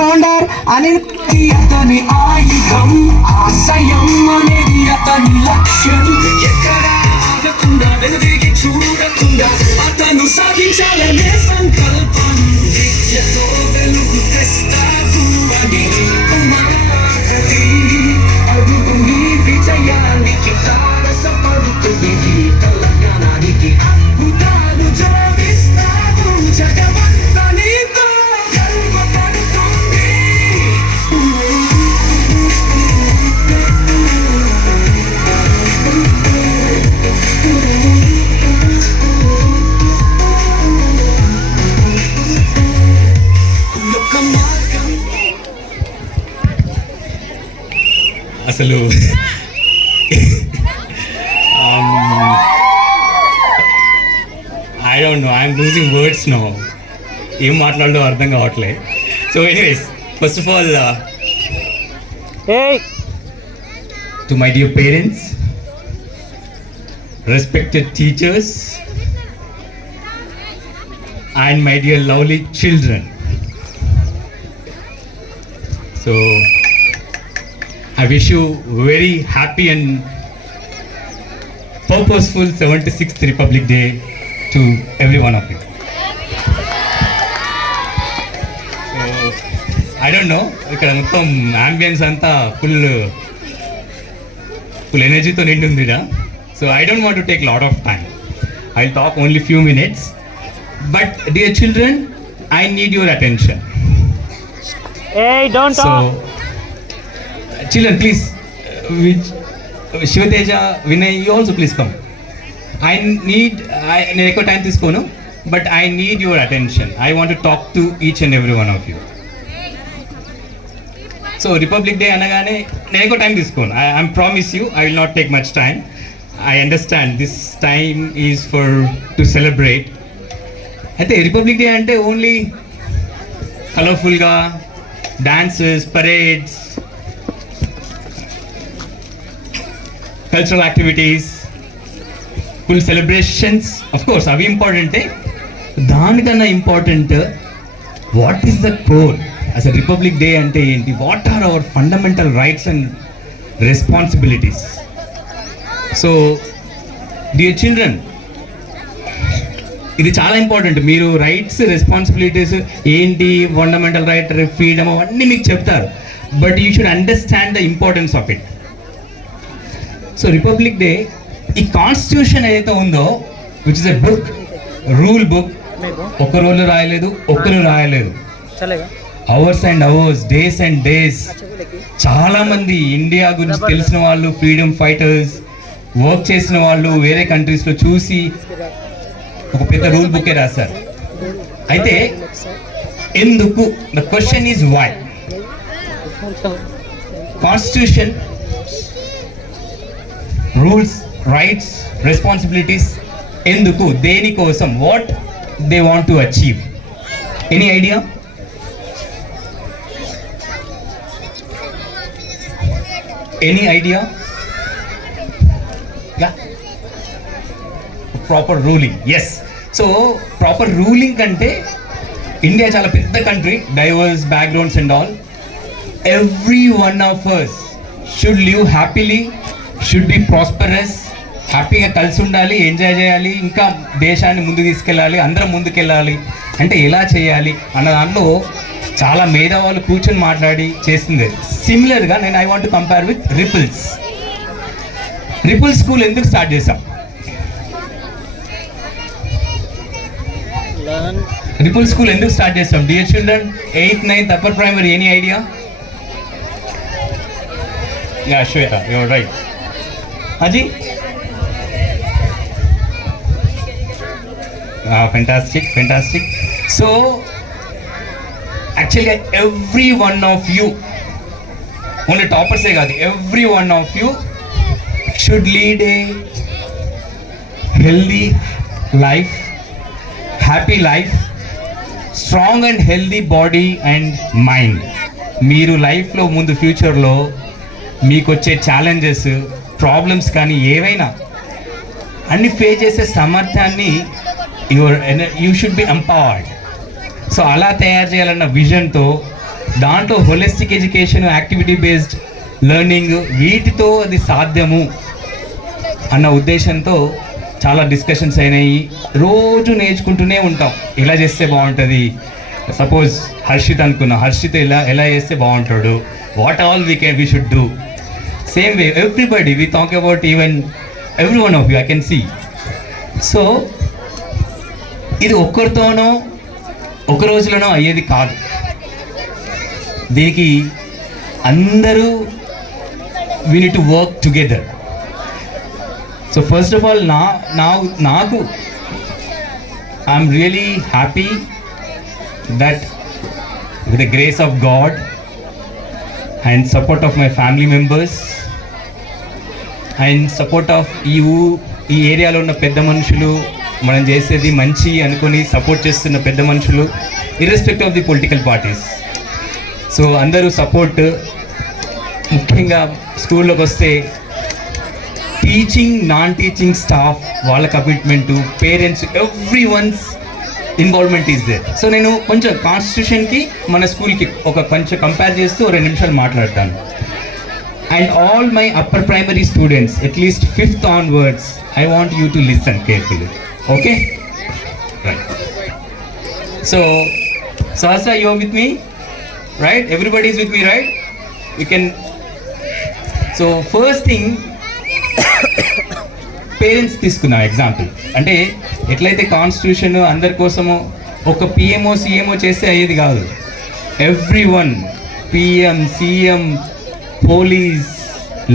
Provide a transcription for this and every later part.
Founder Anil. అతని ఆయుధం ఆశయం అనేది అతని లక్ష్యం. ఎక్కడ ఆగకుండా వెనుదిరిగి చూడకుండా అతను సాధించాలనే సంకల్పం. విద్యతో వెలుగు తెస్తావు అని మాటది. అడుగు నీ విజయానికి తారసపడుతుంది తెలంగాణానికి. అద్భుతాలు జోడిస్తావు జగమంతా నీతో గర్వపడుతుంది. అసలు I don't know, I'm losing words no. ఏం మాట్లాడలో అర్థం కావట్లే. So anyways, first of all to my dear parents, respected teachers, and my dear lovely children. So I wish you very happy and purposeful 76th Republic Day to every one of you. So I don't know, ikkada mottham ambience anta full energy tho nindi undira. So I don't want to take a lot of time. I'll talk only few minutes. But dear children, I need your attention. Hey, don't talk. So children, please, Shivateja, Vinay, you also please come. నేను ఎక్కువ time తీసుకోను, but I need your attention. I want to talk to each and every one of you. So Republic Day అనగానే నేను ఎక్కువ time తీసుకోను. I promise you, I will not take much time. I understand this time is for to celebrate. అయితే republic day అంటే only కలర్ఫుల్గా dances, parades, cultural activities, full celebrations, of course అవి ఇంపార్టెంటే. దానికన్నా important, what is the core? అసలు republic day అంటే ఏంటి? What are our fundamental rights and responsibilities? So dear children, ఇది చాలా ఇంపార్టెంట్. మీరు రైట్స్, రెస్పాన్సిబిలిటీస్ ఏంటి, ఫండమెంటల్ రైట్, ఫ్రీడమ్ అవన్నీ మీకు చెప్తారు, but you should understand the importance of it. So republic day, ఈ కాన్స్టిట్యూషన్ ఏదైతే ఉందో, which is a book, rule book, ఒక్క రోజు రాయలేదు, ఒక్కరు రాయలేదు. Hours and hours, days and days, చాలామంది ఇండియా గురించి తెలిసిన వాళ్ళు, ఫ్రీడమ్ ఫైటర్స్, వర్క్ చేసిన వాళ్ళు వేరే కంట్రీస్లో చూసి ఒక పెద్ద రూల్ బుకే రాశారు. అయితే ఎందుకు? The question is why. Constitution, rules, rights, responsibilities ఎందుకు, దేనికోసం? What they want to achieve? Any idea? Any idea? Proper ruling. Yes. So proper ruling అంటే, ఇండియా చాలా పెద్ద country, diverse backgrounds and all. Every one of us should live happily, should be prosperous, హ్యాపీగా కలిసి ఉండాలి, enjoy చేయాలి, ఇంకా దేశాన్ని ముందుకు తీసుకెళ్ళాలి, అందరం ముందుకెళ్ళాలి. అంటే ఎలా చేయాలి అన్న దాంట్లో చాలా మేధావులు కూర్చొని మాట్లాడి చేస్తుంది. సిమిలర్గా నేను I want to compare with ripples. Ripple school ఎందుకు స్టార్ట్ చేసాం? రిపుల్ స్కూల్ ఎందుకు స్టార్ట్ చేస్తాం? Dear children, 8th, 9th, upper primary, any idea? Yeah, Shweta, your right. అజీ, ఫెంటాస్టిక్, ఫెంటాస్టిక్. సో యాక్చువల్గా every one of you, only టాపర్సే కాదు, every one of you should lead a healthy life, happy life, strong and healthy body and mind. మీరు లైఫ్లో ముందు ఫ్యూచర్లో మీకు వచ్చే ఛాలెంజెస్, ప్రాబ్లమ్స్ కానీ ఏవైనా అన్ని ఫేస్ చేసే సామర్థ్యాన్ని you should be empowered. So అలా తయారు చేయాలన్న విజన్తో దాంట్లో holistic education, activity based learning, వీటితో అది సాధ్యము అన్న ఉద్దేశంతో చాలా డిస్కషన్స్ అయినాయి. రోజు నేర్చుకుంటూనే ఉంటాం, ఎలా చేస్తే బాగుంటుంది. సపోజ్ హర్షిత్ అనుకున్నా, హర్షిత్ ఎలా చేస్తే బాగుంటాడు, what all we should do. Same way everybody we talk about even every one of you I can see. So ఇది ఒక్కరితోనో ఒక రోజులోనో అయ్యేది కాదు. దీనికి అందరూ we need to work together. So first of all నాకు I'm really happy that with the grace of God and support of my family members and support of ఈ ఏరియాలో ఉన్న పెద్ద మనుషులు, మనం చేసేది మంచి అనుకొని సపోర్ట్ చేస్తున్న పెద్ద మనుషులు, irrespective of the political parties. So అందరూ సపోర్ట్. ముఖ్యంగా స్కూల్లోకి వస్తే టీచింగ్, నాన్ టీచింగ్ స్టాఫ్, వాళ్ళ commitment, parents, everyone's involvement is there. So నేను కొంచెం కాన్స్టిట్యూషన్కి మన స్కూల్కి కొంచెం కంపేర్ చేస్తూ 2 నిమిషాలు మాట్లాడతాను. And all my upper primary students, at least 5th onwards, I want you to listen carefully. Okay? Right. So, Sahasra, you are with me? Right? Everybody is with me, right? You can... So, first thing, parents తీసుకున్నాం example. అంటే ఎట్లయితే constitution అందరి కోసము ఒక PMO CMO చేస్తే అయ్యేది కాదు. Every one, PM, CM, police,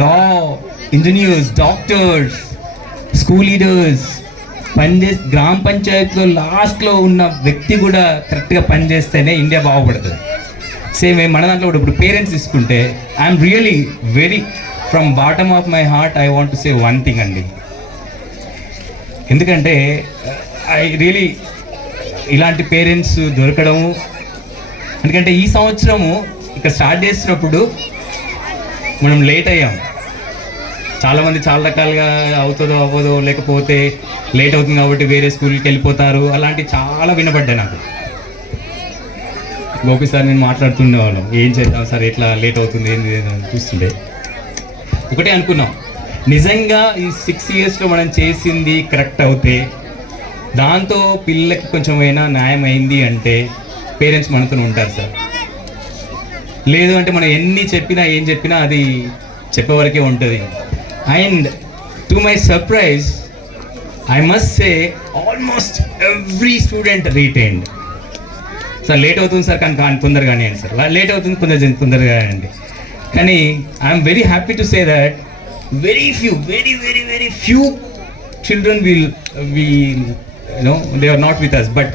law, engineers, doctors, school leaders గ్రామ పంచాయతీలో లాస్ట్లో ఉన్న వ్యక్తి కూడా కరెక్ట్గా పనిచేస్తేనే ఇండియా బాగుపడుతుంది. సేమ్ మన దాంట్లో కూడా ఇప్పుడు పేరెంట్స్ తీసుకుంటే I'm really very from bottom of my heart I want to say one thing అండి. ఎందుకంటే ఐ రియలీ ఇలాంటి పేరెంట్స్ దొరకడము, ఎందుకంటే ఈ సంవత్సరము ఇక్కడ స్టార్ట్ చేసినప్పుడు మనం లేట్ అయ్యాం. చాలామంది చాలా రకాలుగా అవుతుందో అవ్వదో, లేకపోతే లేట్ అవుతుంది కాబట్టి వేరే స్కూల్కి వెళ్ళిపోతారు, అలాంటి చాలా వినపడ్డాయి నాకు. గోపి సార్ నేను మాట్లాడుతుండేవాళ్ళం, ఏం చేద్దాం సార్ ఎట్లా లేట్ అవుతుంది ఏంది చూస్తుండే. ఒకటే అనుకున్నాం, నిజంగా ఈ 6 yearsలో మనం చేసింది కరెక్ట్ అవుతే, దాంతో పిల్లలకి కొంచెమైనా న్యాయం అయింది అంటే పేరెంట్స్ మనతో ఉంటారు సార్. లేదు అంటే మనం ఎన్ని చెప్పినా ఏం చెప్పినా అది చెప్పేవరకే ఉంటుంది. And to my surprise I must say almost every student retained. Sir late అవుతుంది సార్, కానీ తొందరగానే అండి సార్, లేట్ అవుతుంది కొంచెం తొందరగా అండి. కానీ I'm very happy to say that very few children they are not with us, but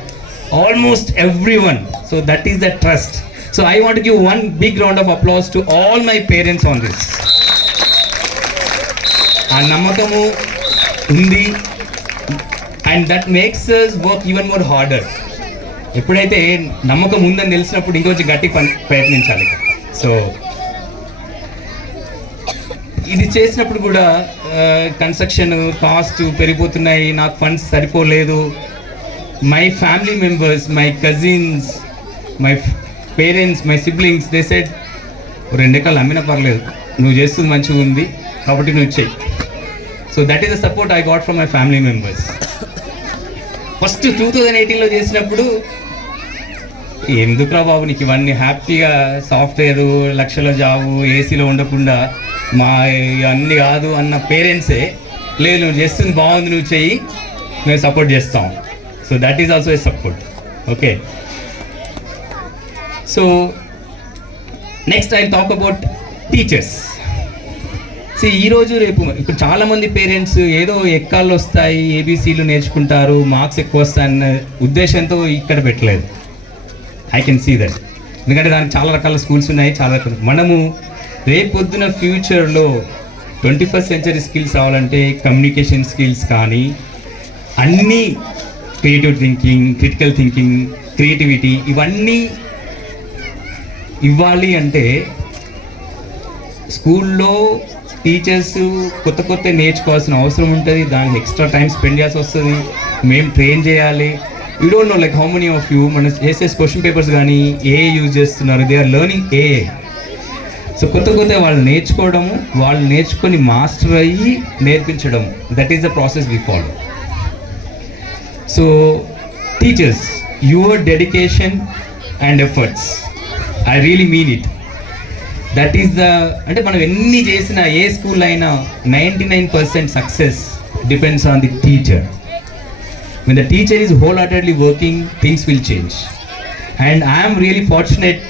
almost everyone. So that is the trust. So I want to give one big round of applause to all my parents on this. Aa nammakamu undi, and that makes us work even more harder. ఎప్పుడైతే నమ్మకం ఉందని తెలిసినప్పుడు ఇంకొంచెం గట్టి ప్రయత్నించాలి. So ఇది చేసినప్పుడు కూడా కన్స్ట్రక్షన్ కాస్ట్ పెరిగిపోతున్నాయి, నాకు ఫండ్స్ సరిపోలేదు. My family members, my cousins, my parents, my siblings, they said 2 ఎకరాలు అమ్మినా పర్లేదు, నువ్వు చేస్తుంది మంచిగా ఉంది కాబట్టి నువ్వు చెయ్యి. So that is the support I got from my family members. First 2018లో చేసినప్పుడు ఎందుకురా బాబు నీకు ఇవన్నీ, హ్యాపీగా సాఫ్ట్వేరు, లక్షల జాబు, ఏసీలో ఉండకుండా మా అన్నీ కాదు అన్న పేరెంట్సే, లేదు నువ్వు చేస్తుంది బాగుంది నువ్వు చెయ్యి, మేము సపోర్ట్ చేస్తాం. So that is also a support. Okay, so next I talk about teachers. ఈరోజు రేపు ఇప్పుడు చాలామంది పేరెంట్స్ ఏదో ఎక్కాళ్ళు వస్తాయి, ఏబీసీలు నేర్చుకుంటారు, మార్క్స్ ఎక్కువ వస్తాయన్న ఉద్దేశంతో ఇక్కడ పెట్టలేదు. I can see that. ఎందుకంటే దానికి చాలా రకాల స్కూల్స్ ఉన్నాయి, చాలా రకాల. మనము రేపొద్దున ఫ్యూచర్లో 21st century స్కిల్స్ రావాలంటే కమ్యూనికేషన్ స్కిల్స్ కానీ అన్నీ, creative thinking, critical thinking, creativity, ఇవన్నీ ఇవ్వాలి అంటే స్కూల్లో టీచర్స్ కొత్త నేర్చుకోవాల్సిన అవసరం ఉంటుంది. దానికి ఎక్స్ట్రా టైం స్పెండ్ చేయాల్సి వస్తుంది, మేము ట్రైన్ చేయాలి. You don't know like how many of you మన చేసే క్వశ్చన్ పేపర్స్ కానీ ఏ యూజ్ చేస్తున్నారు, దే ఆర్ లెర్నింగ్ ఏ. సో కొత్త వాళ్ళు నేర్చుకోవడము, వాళ్ళు నేర్చుకొని మాస్టర్ అయ్యి నేర్పించడం, that is the process we follow. So teachers, your dedication and efforts, I really mean it. That is the, అంటే మనం ఎన్ని చేసినా ఏ స్కూల్ అయినా 99% success depends on the teacher. When the teacher is wholeheartedly working, things will change. And I am really fortunate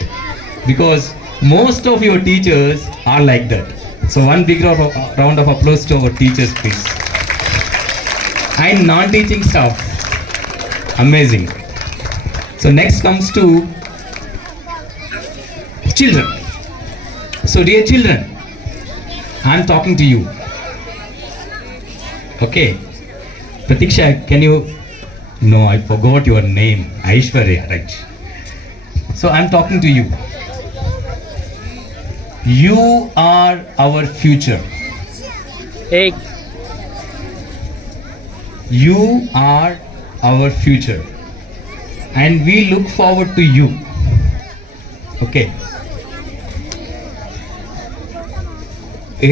because most of your teachers are like that. So one big round of applause to our teachers, please. And non-teaching staff, amazing. So next comes to children. So dear children, I am talking to you. Okay. Pratiksha, can you... No, I forgot your name. Aishwarya, right? So I'm talking to you. You are our future. Hey. You are our future. And we look forward to you. Okay.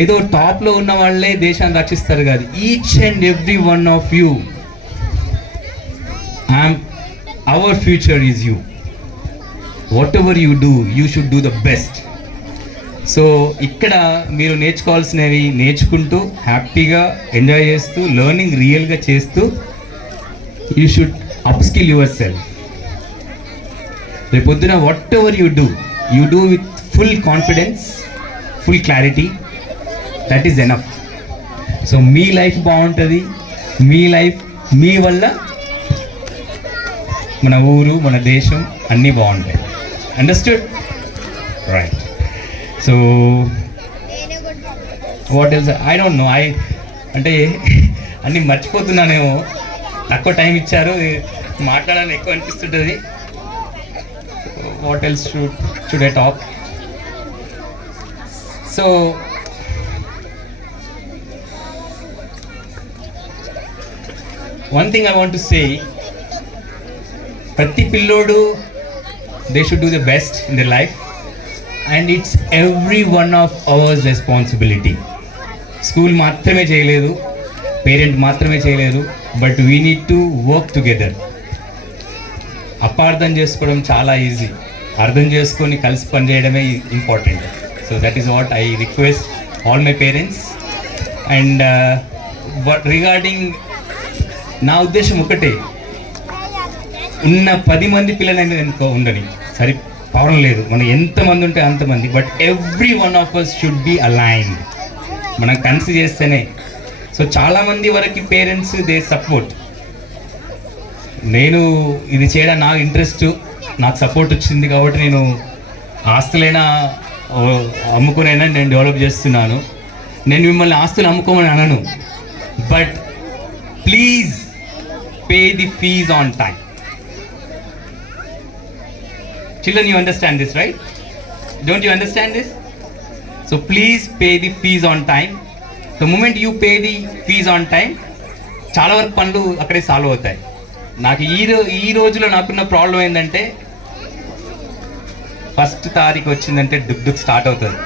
ఏదో టాప్లో ఉన్న వాళ్ళే దేశాన్ని రక్షిస్తారు కాదు. Each and every one of you, our future is you. Whatever you do, you should do the best. So ఇక్కడ మీరు నేర్చుకోవాల్సినవి నేర్చుకుంటూ హ్యాపీగా ఎంజాయ్ చేస్తూ లెర్నింగ్ రియల్గా చేస్తూ you should upskill yourself. రేపొద్దున whatever you do with full confidence, full clarity, that is enough. So మీ life బాగుంటుంది, మీ లైఫ్ మీ వల్ల మన ఊరు, మన దేశం అన్నీ బాగుంటాయి. Understood? Right. So what else, I don't no, అంటే అన్నీ మర్చిపోతున్నానేమో, తక్కువ టైం ఇచ్చారు, మాట్లాడాలని ఎక్కువ అనిపిస్తుంటుంది. What else should I talk? So one thing I want to say, ప్రతి పిల్లోడు they should do the best in their life and it's every one of hours responsibility. School మాత్రమే చేయలేదు, పేరెంట్ మాత్రమే చేయలేదు, but we need to work together. అపార్థం చేసుకోవడం చాలా easy, అర్థం చేసుకొని కలిసి పనిచేయడమే important. So that is what I request all my parents. And regarding, నా ఉద్దేశం ఒకటే, ఉన్న 10 మంది పిల్లలైనా ఎందుకో ఉండని, సరి పవరం లేదు, మనం ఎంతమంది ఉంటే అంతమంది, but every one of us should be aligned. మనం కన్సిడర్ చేస్తేనే. సో చాలామంది వరకు పేరెంట్స్ దే సపోర్ట్, నేను ఇది చేయడం నాకు ఇంట్రెస్ట్, నాకు సపోర్ట్ వచ్చింది కాబట్టి నేను ఆస్తులైనా అమ్ముకునైనా నేను డెవలప్ చేస్తున్నాను. నేను మిమ్మల్ని ఆస్తులు అమ్ముకోమని అనను, but please pay the fees on time. Children, you understand this, right? Don't you understand this? So please pay the fees on time. The moment you pay the fees on time, చాలా వరకు పనులు అక్కడే solve అవుతాయి. నాకు ఈ రోజులో నాకున్న problem ఏంటంటే, 1st తారీఖు వచ్చిందంటే డుక్ స్టార్ట్ అవుతుంది.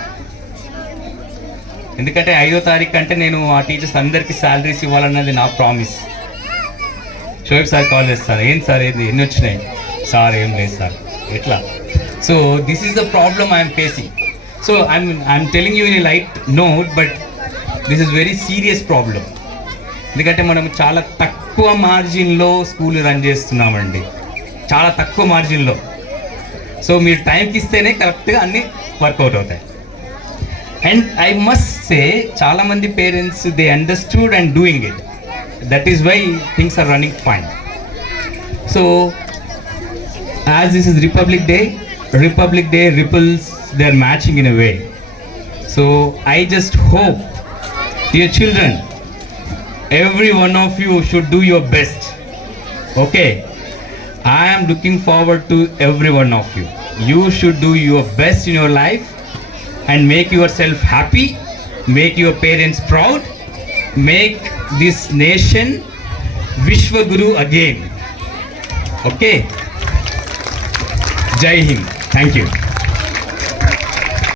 ఎందుకంటే 5వ తారీఖు అంటే నేను ఆ టీచర్స్ అందరికీ శాలరీస్ ఇవ్వాలన్నది నా ప్రామిస్. షోయబ్ సార్ కాల్ చేస్తారు, ఏం సార్ ఏంది, ఎన్ని వచ్చినాయి సార్? ఏం లేదు సార్, ఎట్లా? So this is the problem I'm facing. So I'm telling you in a light note, but this is very serious problem. ఎందుకంటే మనం చాలా తక్కువ మార్జిన్లో స్కూల్ రన్ చేస్తున్నామండి, చాలా తక్కువ మార్జిన్లో. సో మీరు టైంకి ఇస్తేనే కరెక్ట్గా అన్నీ వర్కౌట్ అవుతాయి. అండ్ ఐ మస్ట్ సే, చాలామంది parents they understood and doing it. That is why things are running fine. So as this is Republic Day ripples, they are matching in a way. So I just hope, dear children, every one of you should do your best. Okay, I am looking forward to every one of you. You should do your best in your life and make yourself happy, make your parents proud, make this nation Vishwa Guru again. Okay, జై Hind, thank you.